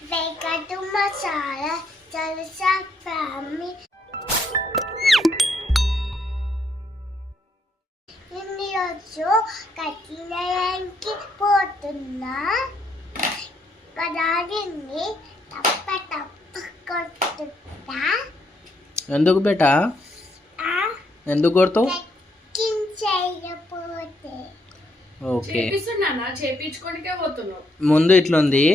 Venkata masala జలసా family ఇన్ని రోజు కఠినయానికి పోతున్నా కడారిని తప్ప తప్ప కొట్టుతా ఎందుకు బేటా? ఆ ఎందుకు కొడతావు? ఎక్కించకపోతే ఓకే చేపిస్తున్నానా? చేపించుకోనికే పోతున్నావు. ముందు ఇట్లుంది.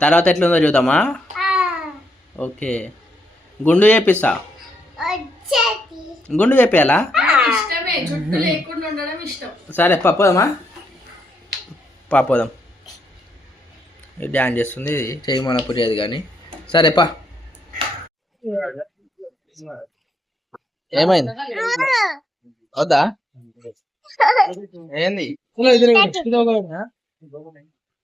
తర్వాత ఎట్లుందో చూద్దామా? ఆ. ఓకే. గుండు చేపిస్తా. గుండు చేపియాలా? నాకు ఇష్టమే. జుట్టు లేకుండా ఉండడం ఇష్టం. సరే పప్పోదామా పాపోదాం డ్యాన్స్ చేస్తుంది ఇది చెయ్యి మన పురియేది కానీ. సరే పా. ఏమైంది? వద్దా? ఏంది?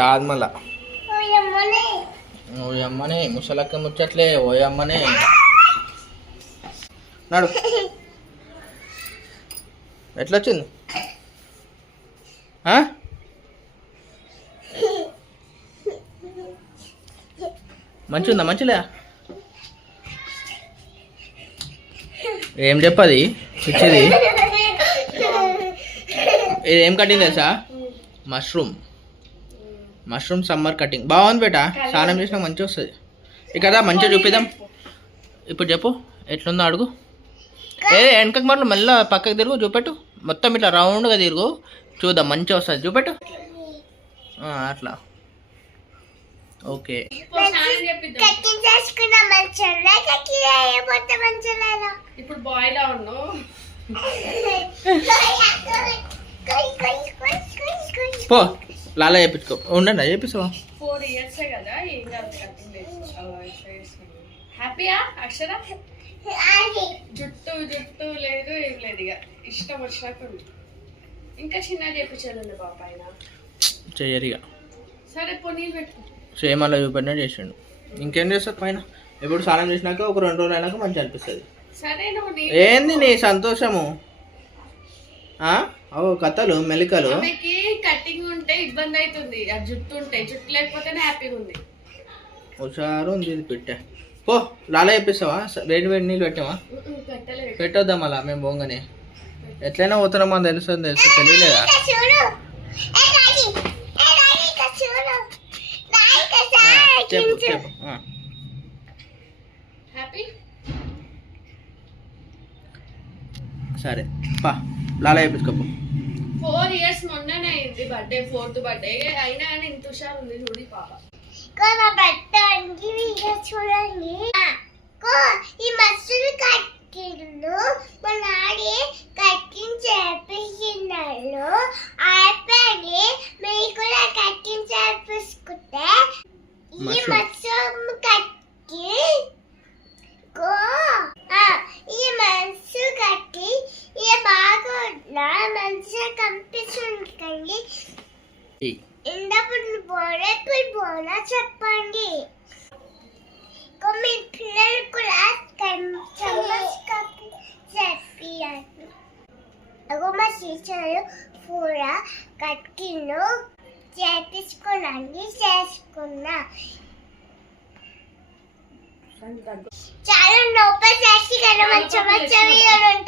రాదు మళ్ళా ఓయమ్మనే ముసలక్క ముచ్చట్లే ఓయమ్మనే. నడు. ఎట్లొచ్చింది? మంచిగుందా మంచిలే ఏం చెప్పది? పిచ్చిది. ఇది ఏం కటింగ్ తెలుసా? మష్రూమ్. Mushroom summer cutting. బాగుంది బేట. స్నానం చేసినా మంచిగా వస్తుంది ఇక్కడ మంచిగా చూపిద్దాం. ఇప్పుడు చెప్పు ఎట్లుందో అడుగు. ఏ వెనకకి మరలు మళ్ళీ పక్కకి తిరుగు చూపెట్టు. మొత్తం ఇట్లా రౌండ్గా తిరుగు. చూద్దాం మంచిగా వస్తుంది. చూపెట్టు. అట్లా. ఓకే. ఇప్పుడు పో. లాలా చేపించుకో. ఉండండి చేపిస్తావా? ఫోర్ ఇయర్స్ కదా హ్యాపీయా అక్షర? జుట్టు జుట్టు లేదు ఏం లేదు ఇక. ఇష్టం వచ్చినట్టు. ఇంకా చిన్న చేపించాలండి బాబు పైన చెయ్యరిగా సరే పొనీలు పెట్టు. సేమ్ అలా చూపెట్టినా చేసిండు. ఇంకేం చేస్తారు పైన? ఇప్పుడు స్నానం చేసినాక ఒక రెండు రోజులు అయినాక మంచిగా అనిపిస్తుంది. సరే నువ్వు ఏంది నీ సంతోషము? ఓ కథలు మెలికలు. ఆమెకి కటింగ్ ఉంటే ఇబ్బంది అవుతుంది ఆ జుట్టు ఉంటే జుట్టు లేకపోతేనే హ్యాపీగా ఉంది. హుషారు ఉంది ఇది పెట్టా పో లాలా చెప్పిస్తావా వేడి వేడి నీళ్ళు పెట్టావా? పెట్టొద్దాం అలా మేము బొంగని ఎట్లయినా పోతున్నాం అని తెలుసు తెలుసు. తెలియలేదా? చూడు ఏ రాగి? ఏ రాగి ఇక చూడు నాయక ఆ, చెప్పు చెప్పు. సరే పా. లాలా చెప్పించుకోపో ఫోర్ ఇయర్స్ మొన్ననే అయింది బర్త్డే ఫోర్త్ బర్త్డే. అయినా కానీ ఇంత హుషారు ఉంది చూడి పాప. కూడా పెట్టండి వీడియో చూడండి. కో ఈ మనుషులు కట్టిండు. మా నాడి కట్టింగ్ చేపించినాడు అయిపోయి మీరు కూడా కట్టింగ్ చేపించుకుంటే ఈ. మత్స్యం కట్టి కో ఆ, ఈ మనసు కట్టి ఈ బాగా మంచిగా కనిపిస్తుంది ఈ. ఇందప్పుడు బోరే చెప్పండి. మీ పిల్లలు కూడా చెప్పియాలి. అగో మా టీచరు కూడా కట్టిను చేపించుకోనండి చేసుకున్నా. చాలా నొప్పి చేసి కదా మంచి మంచి వీడియోలు